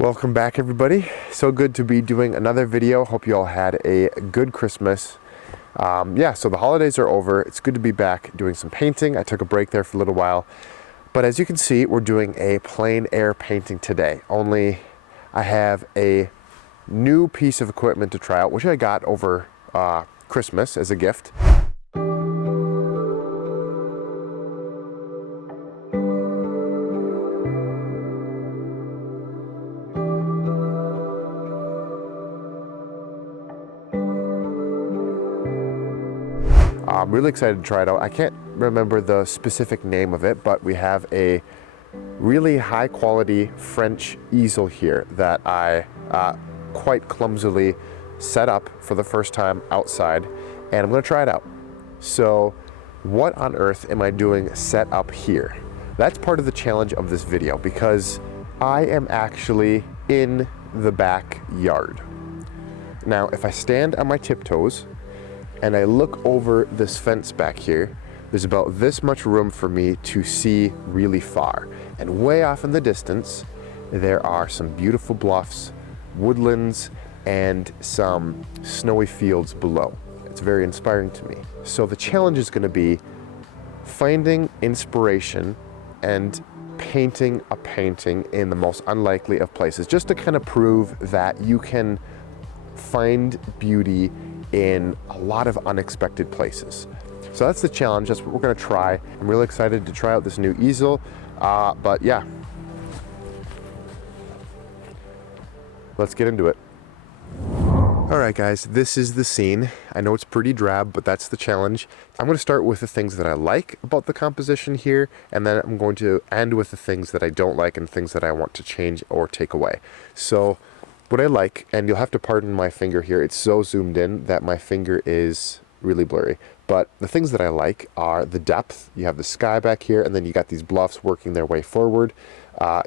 Welcome back, everybody. So good to be doing another video. Hope you all had a good Christmas. So the holidays are over. It's good to be back doing some painting. I took a break there for a little while. But as you can see, we're doing a plein air painting today. Only I have a new piece of equipment to try out, which I got over Christmas as a gift. I'm really excited to try it out. I can't remember the specific name of it, but we have a really high quality French easel here that I quite clumsily set up for the first time outside, and I'm going to try it out. So what on earth am I doing set up here? That's part of the challenge of this video because I am actually in the backyard. Now, if I stand on my tiptoes and I look over this fence back here, there's about this much room for me to see really far. And way off in the distance, there are some beautiful bluffs, woodlands, and some snowy fields below. It's very inspiring to me. So the challenge is going to be finding inspiration and painting a painting in the most unlikely of places, just to kind of prove that you can find beauty in a lot of unexpected places. So that's the challenge. That's what we're going to try. I'm really excited to try out this new easel. But yeah, let's get into it. All right, guys, this is the scene. I know it's pretty drab, but that's the challenge. I'm going to start with the things that I like about the composition here, and then I'm going to end with the things that I don't like and things that I want to change or take away. So what I like, and you'll have to pardon my finger here, it's so zoomed in that my finger is really blurry. But the things that I like are the depth. You have the sky back here, and then you got these bluffs working their way forward.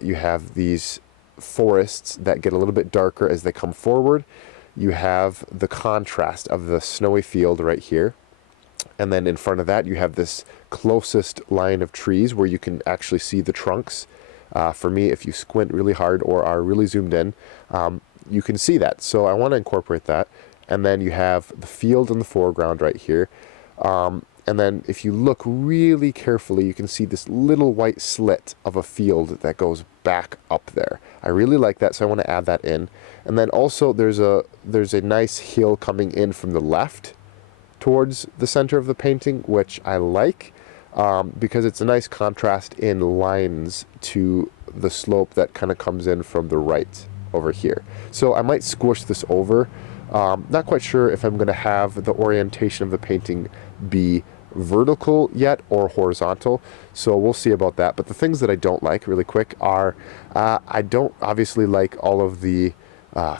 You have these forests that get a little bit darker as they come forward. You have the contrast of the snowy field right here. And then in front of that, you have this closest line of trees where you can actually see the trunks. For me, if you squint really hard or are really zoomed in, you can see that. So I want to incorporate that. And then you have the field in the foreground right here. And then if you look really carefully, you can see this little white slit of a field that goes back up there. I really like that, so I want to add that in. And then also there's a nice hill coming in from the left towards the center of the painting, which I like because it's a nice contrast in lines to the slope that kind of comes in from the right over here. So I might squish this over. Not quite sure if I'm going to have the orientation of the painting be vertical yet or horizontal, so we'll see about that. But the things that I don't like really quick are I don't obviously like all of the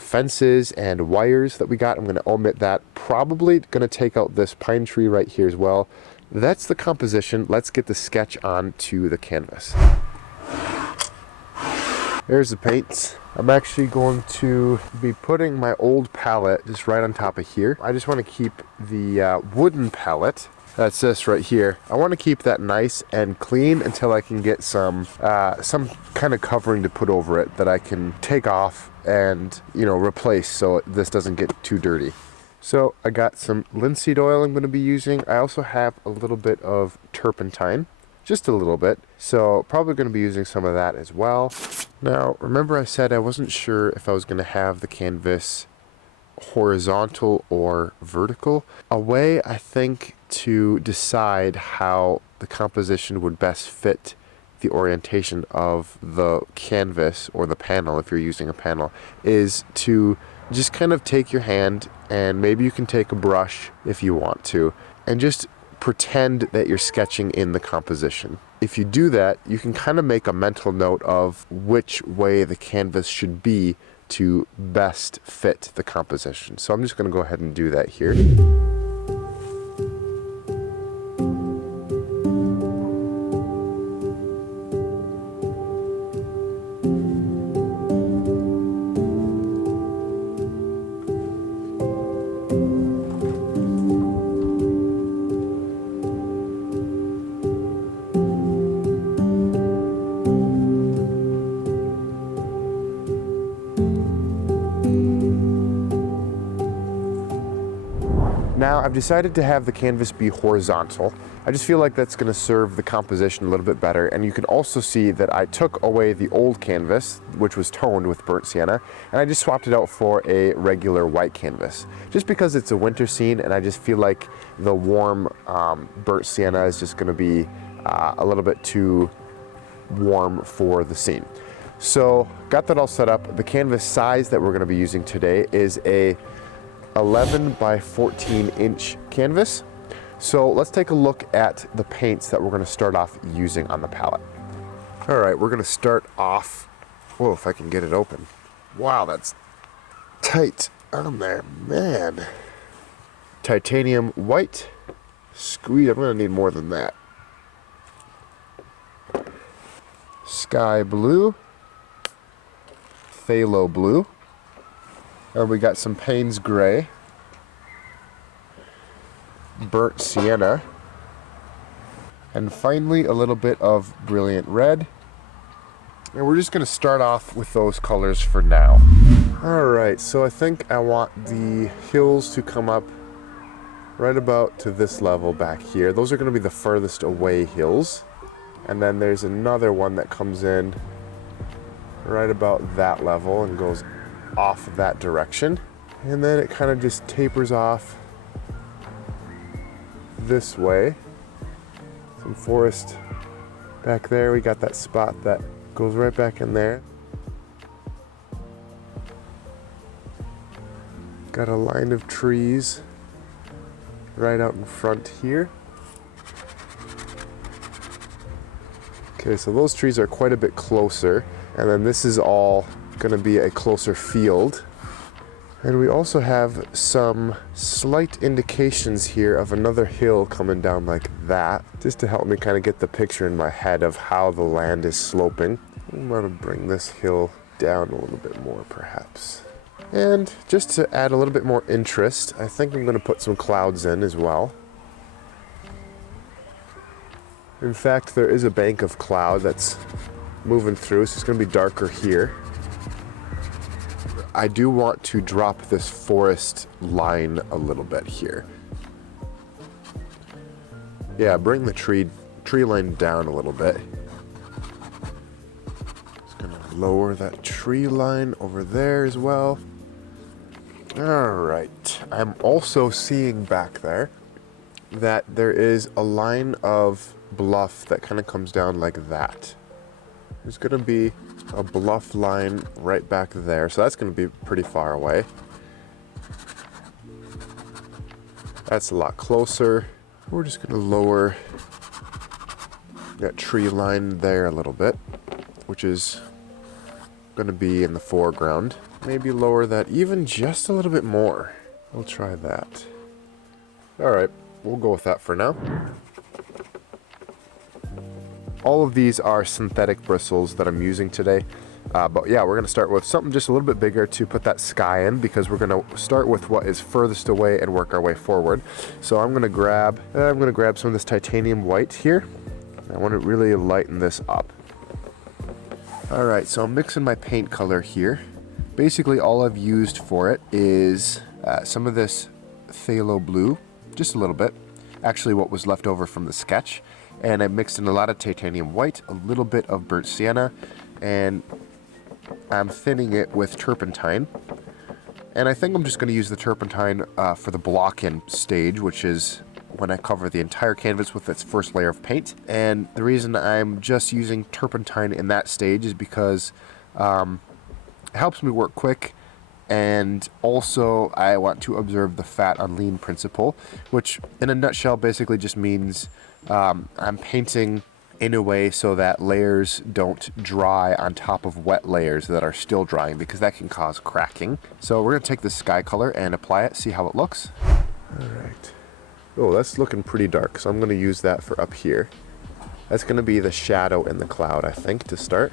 fences and wires that we got. I'm going to omit that. Probably going to take out this pine tree right here as well. That's the composition. Let's get the sketch onto the canvas. There's the paints. I'm actually going to be putting my old palette just right on top of here. I just want to keep the wooden palette. That's this right here. I want to keep that nice and clean until I can get some kind of covering to put over it that I can take off and, you know, replace so this doesn't get too dirty. So I got some linseed oil I'm going to be using. I also have a little bit of turpentine. Just a little bit, so probably going to be using some of that as well. Now, remember I said I wasn't sure if I was going to have the canvas horizontal or vertical. A way, I think, to decide how the composition would best fit the orientation of the canvas or the panel, if you're using a panel, is to just kind of take your hand, and maybe you can take a brush if you want to, and just pretend that you're sketching in the composition. If you do that, you can kind of make a mental note of which way the canvas should be to best fit the composition. So I'm just going to go ahead and do that here. I've decided to have the canvas be horizontal. I just feel like that's going to serve the composition a little bit better, and you can also see that I took away the old canvas, which was toned with burnt sienna, and I just swapped it out for a regular white canvas. Just because it's a winter scene, and I just feel like the warm burnt sienna is just going to be a little bit too warm for the scene. So got that all set up. The canvas size that we're going to be using today is a 11 by 14 inch canvas. So let's take a look at the paints that we're going to start off using on the palette. All right, we're going to start off, whoa, if I can get it open. Wow, that's tight on there, man. Titanium white, squeeze, I'm going to need more than that. Sky blue, phthalo blue, and we got some Payne's gray, burnt sienna, and finally a little bit of brilliant red. And we're just going to start off with those colors for now. Alright, so I think I want the hills to come up right about to this level back here. Those are going to be the furthest away hills. And then there's another one that comes in right about that level and goes off that direction. And then it kind of just tapers off this way. Some forest back there. We got that spot that goes right back in there. Got a line of trees right out in front here. Okay, so those trees are quite a bit closer, and then this is all going to be a closer field. And we also have some slight indications here of another hill coming down like that, just to help me kind of get the picture in my head of how the land is sloping. I'm going to bring this hill down a little bit more perhaps. And just to add a little bit more interest, I think I'm going to put some clouds in as well. In fact, there is a bank of cloud that's moving through, so it's going to be darker here. I do want to drop this forest line a little bit here. Yeah, bring the tree line down a little bit. Just going to lower that tree line over there as well. Alright, I'm also seeing back there that there is a line of bluff that kind of comes down like that. There's going to be a bluff line right back there, so that's going to be pretty far away. That's a lot closer. We're just going to lower that tree line there a little bit, which is going to be in the foreground. Maybe lower that even just a little bit more. We'll try that. Alright, we'll go with that for now. All of these are synthetic bristles that I'm using today. But yeah, we're going to start with something just a little bit bigger to put that sky in, because we're going to start with what is furthest away and work our way forward. So I'm going to grab some of this titanium white here. I want to really lighten this up. Alright, so I'm mixing my paint color here. Basically all I've used for it is some of this phthalo blue, just a little bit. Actually what was left over from the sketch. And I mixed in a lot of titanium white, a little bit of burnt sienna, and I'm thinning it with turpentine. And I think I'm just going to use the turpentine for the block-in stage, which is when I cover the entire canvas with its first layer of paint. And the reason I'm just using turpentine in that stage is because it helps me work quick, and also I want to observe the fat on lean principle, which in a nutshell basically just means I'm painting in a way so that layers don't dry on top of wet layers that are still drying, because that can cause cracking. So we're going to take the sky color and apply it, see how it looks. Alright. Oh, that's looking pretty dark, so I'm going to use that for up here. That's going to be the shadow in the cloud, I think, to start.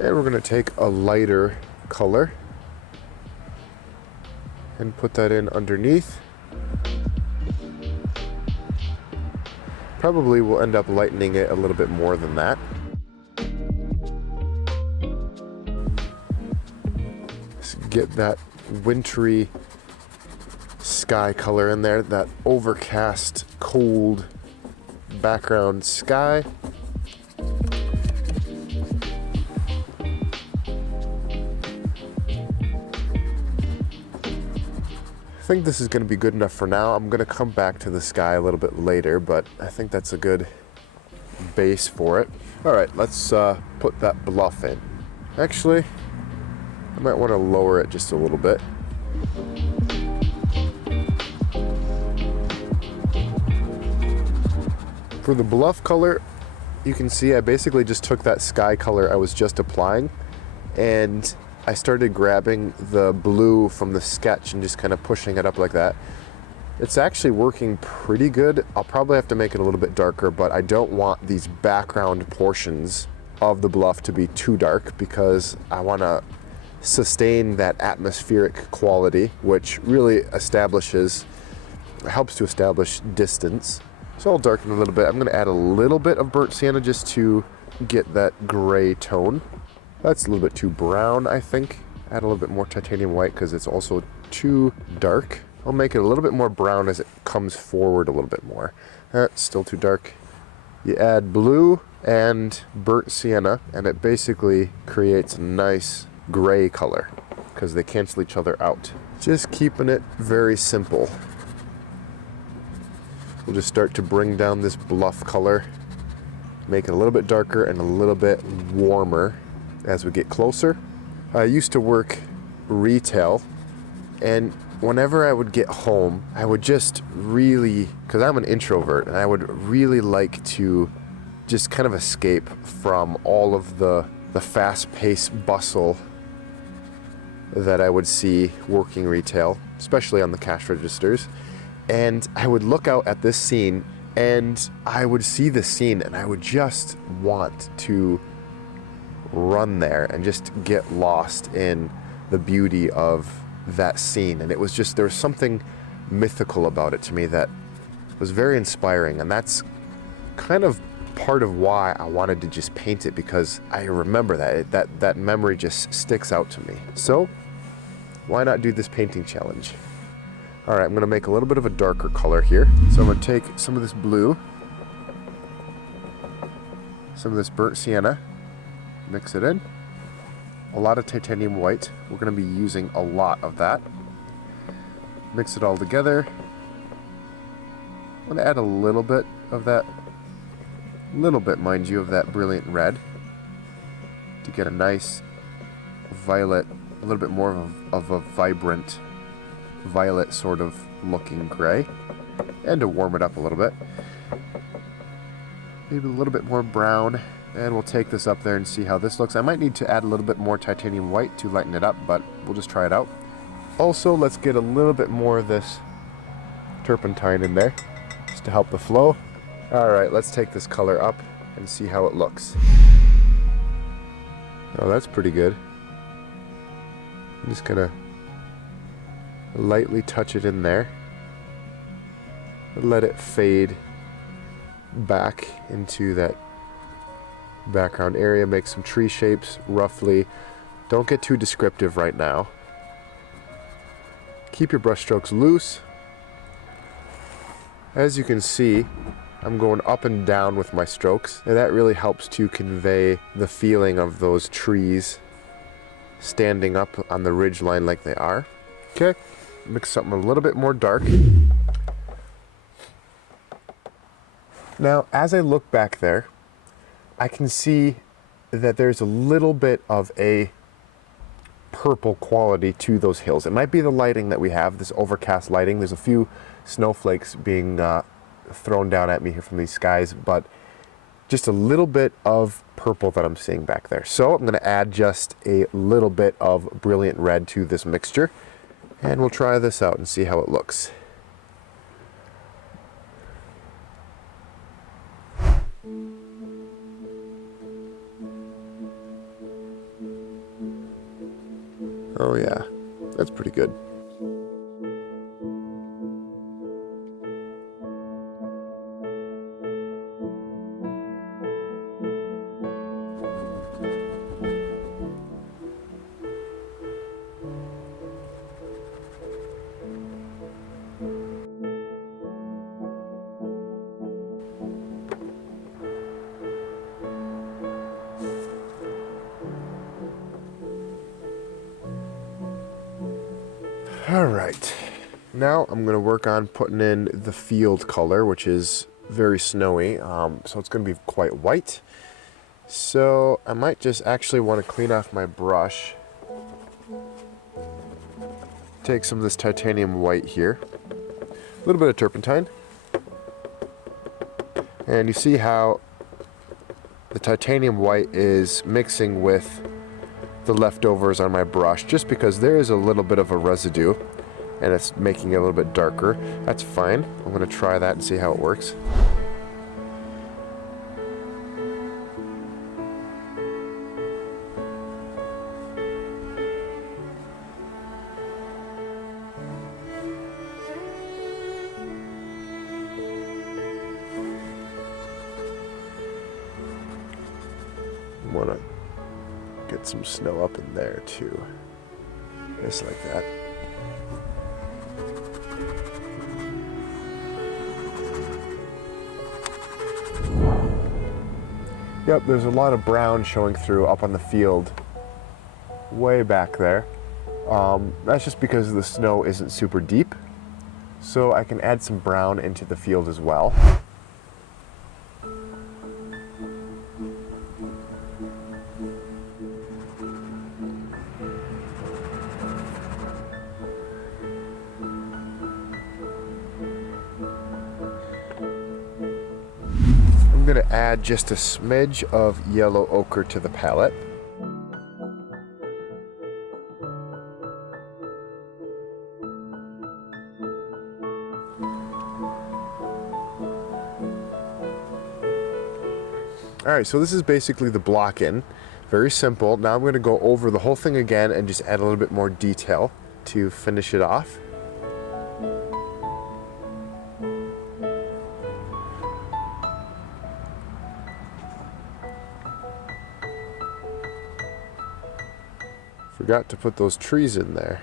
And we're going to take a lighter color and put that in underneath. Probably will end up lightening it a little bit more than that. Just get that wintry sky color in there, that overcast, cold background sky. I think this is going to be good enough for now. I'm going to come back to the sky a little bit later, but I think that's a good base for it. All right, let's put that bluff in. Actually, I might want to lower it just a little bit. For the bluff color, you can see I basically just took that sky color I was just applying and I started grabbing the blue from the sketch and just kind of pushing it up like that. It's actually working pretty good. I'll probably have to make it a little bit darker, but I don't want these background portions of the bluff to be too dark because I want to sustain that atmospheric quality, which really helps to establish distance. So I'll darken a little bit. I'm going to add a little bit of burnt sienna just to get that gray tone. That's a little bit too brown, I think. Add a little bit more titanium white because it's also too dark. I'll make it a little bit more brown as it comes forward a little bit more. That's still too dark. You add blue and burnt sienna, and it basically creates a nice gray color because they cancel each other out. Just keeping it very simple. We'll just start to bring down this bluff color, make it a little bit darker and a little bit warmer as we get closer. I used to work retail, and whenever I would get home, I would just really, because I'm an introvert, and I would really like to just kind of escape from all of the fast-paced bustle that I would see working retail, especially on the cash registers. And I would look out at this scene, and I would see this scene, and I would just want to run there and just get lost in the beauty of that scene. And it was just, there was something mythical about it to me that was very inspiring, and that's kind of part of why I wanted to just paint it, because I remember that memory just sticks out to me. So why not do this painting challenge? All right, I'm gonna make a little bit of a darker color here. So I'm gonna take some of this blue, some of this burnt sienna, mix it in. A lot of titanium white. We're going to be using a lot of that. Mix it all together. I'm going to add a little bit of that, mind you, of that brilliant red to get a nice violet, a little bit more of a vibrant violet sort of looking gray, and to warm it up a little bit. Maybe a little bit more brown. And we'll take this up there and see how this looks. I might need to add a little bit more titanium white to lighten it up, but we'll just try it out. Also, let's get a little bit more of this turpentine in there, just to help the flow. All right, let's take this color up and see how it looks. Oh, that's pretty good. I'm just gonna lightly touch it in there. Let it fade back into that background area. Make some tree shapes roughly. Don't get too descriptive right now. Keep your brush strokes loose. As you can see, I'm going up and down with my strokes, and that really helps to convey the feeling of those trees standing up on the ridge line like they are. Okay, mix something a little bit more dark. Now, as I look back there, I can see that there's a little bit of a purple quality to those hills. It might be the lighting that we have, this overcast lighting. There's a few snowflakes being thrown down at me here from these skies, but just a little bit of purple that I'm seeing back there. So I'm going to add just a little bit of brilliant red to this mixture, and we'll try this out and see how it looks. Oh yeah, that's pretty good. All right, now I'm gonna work on putting in the field color, which is very snowy, so it's gonna be quite white. So I might just actually want to clean off my brush. Take some of this titanium white here, a little bit of turpentine, and you see how the titanium white is mixing with the leftovers on my brush, just because there is a little bit of a residue and it's making it a little bit darker. That's fine. I'm going to try that and see how it works. I want to get some snow up in there too, just like that. Yep, there's a lot of brown showing through up on the field way back there. That's just because the snow isn't super deep, so I can add some brown into the field as well. I'm going to add just a smidge of yellow ochre to the palette. Alright, so this is basically the block in. Very simple. Now I'm going to go over the whole thing again and just add a little bit more detail to finish it off. Forgot to put those trees in there.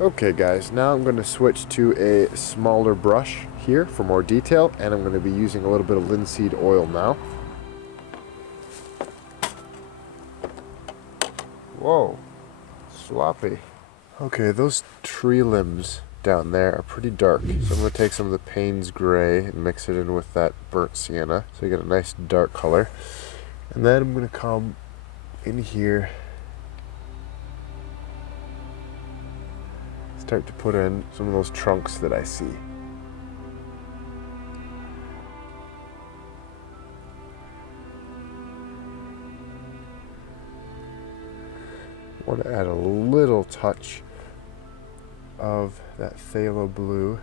Okay guys, now I'm going to switch to a smaller brush here for more detail, and I'm going to be using a little bit of linseed oil now. Whoa, sloppy. Okay, those tree limbs down there are pretty dark, so I'm going to take some of the Payne's gray and mix it in with that burnt sienna, so you get a nice dark color. And then I'm going to come in here, start to put in some of those trunks that I see. I want to add a little touch of that phthalo blue.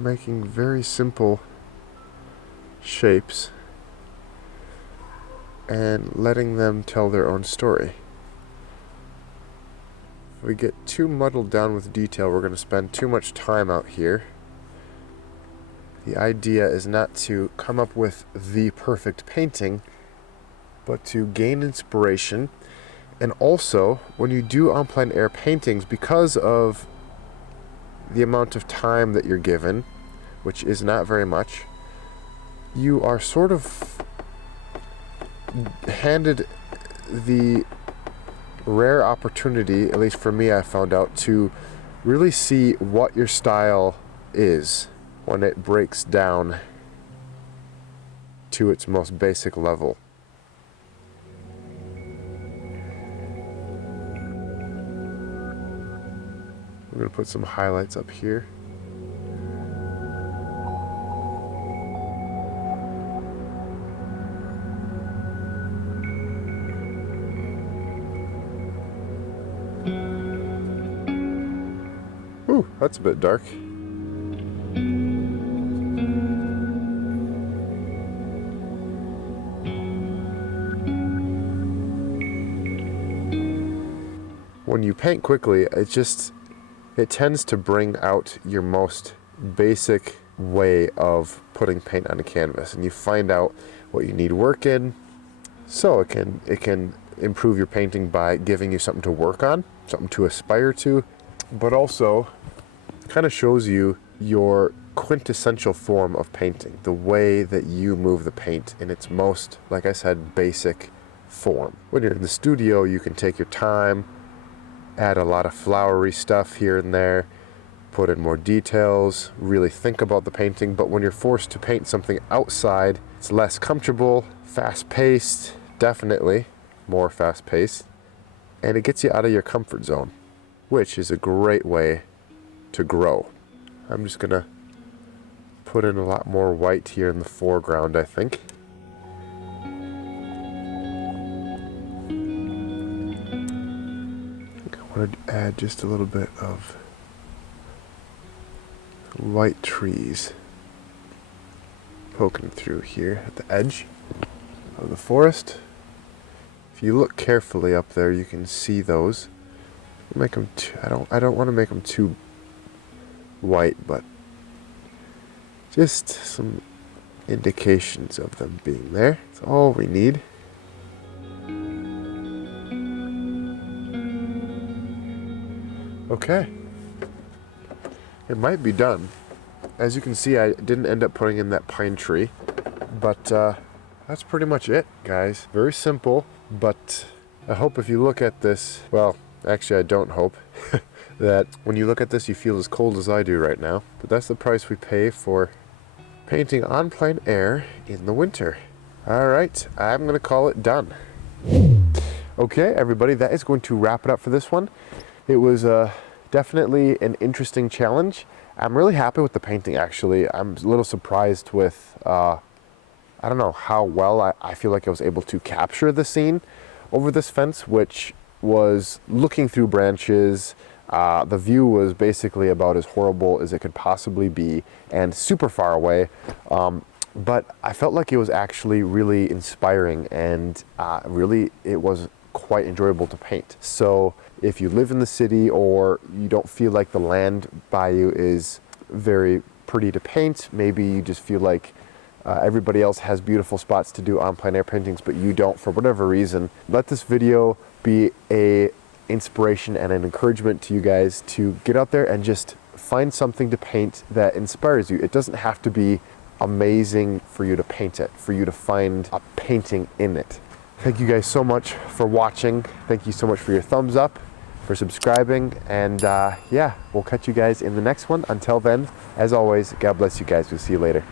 Making very simple shapes and letting them tell their own story. If we get too muddled down with detail, we're going to spend too much time out here. The idea is not to come up with the perfect painting, but to gain inspiration. And also, when you do en plein air paintings, because of the amount of time that you're given, which is not very much, you are sort of handed the rare opportunity, at least for me, I found out, to really see what your style is when it breaks down to its most basic level. I'm going to put some highlights up here. Ooh, that's a bit dark. When you paint quickly, it tends to bring out your most basic way of putting paint on a canvas, and you find out what you need work in, so it can improve your painting by giving you something to work on, something to aspire to, but also kind of shows you your quintessential form of painting, the way that you move the paint in its most, like I said, basic form. When you're in the studio, you can take your time, add a lot of flowery stuff here and there, put in more details, really think about the painting. But when you're forced to paint something outside, it's less comfortable, fast-paced, definitely more fast-paced, and it gets you out of your comfort zone, which is a great way to grow. I'm just gonna put in a lot more white here in the foreground, I think. I want to add just a little bit of white trees poking through here at the edge of the forest. If you look carefully up there, you can see those. Make them I don't want to make them too white, but just some indications of them being there. That's all we need. Okay, it might be done. As you can see, I didn't end up putting in that pine tree, but that's pretty much it, guys. Very simple, but I hope if you look at this, well, actually I don't hope, that when you look at this you feel as cold as I do right now. But that's the price we pay for painting on plein air in the winter. Alright, I'm going to call it done. Okay, everybody, that is going to wrap it up for this one. It was definitely an interesting challenge. I'm really happy with the painting, actually. I'm a little surprised with, I don't know how well I feel like I was able to capture the scene over this fence, which was looking through branches. The view was basically about as horrible as it could possibly be and super far away. But I felt like it was actually really inspiring, and really it was quite enjoyable to paint. So if you live in the city or you don't feel like the land by you is very pretty to paint, maybe you just feel like everybody else has beautiful spots to do on plein air paintings, but you don't for whatever reason, let this video be a inspiration and an encouragement to you guys to get out there and just find something to paint that inspires you. It doesn't have to be amazing for you to paint it, for you to find a painting in it. Thank you guys so much for watching. Thank you so much for your thumbs up, for subscribing, and yeah, we'll catch you guys in the next one. Until then, as always, God bless you guys. We'll see you later.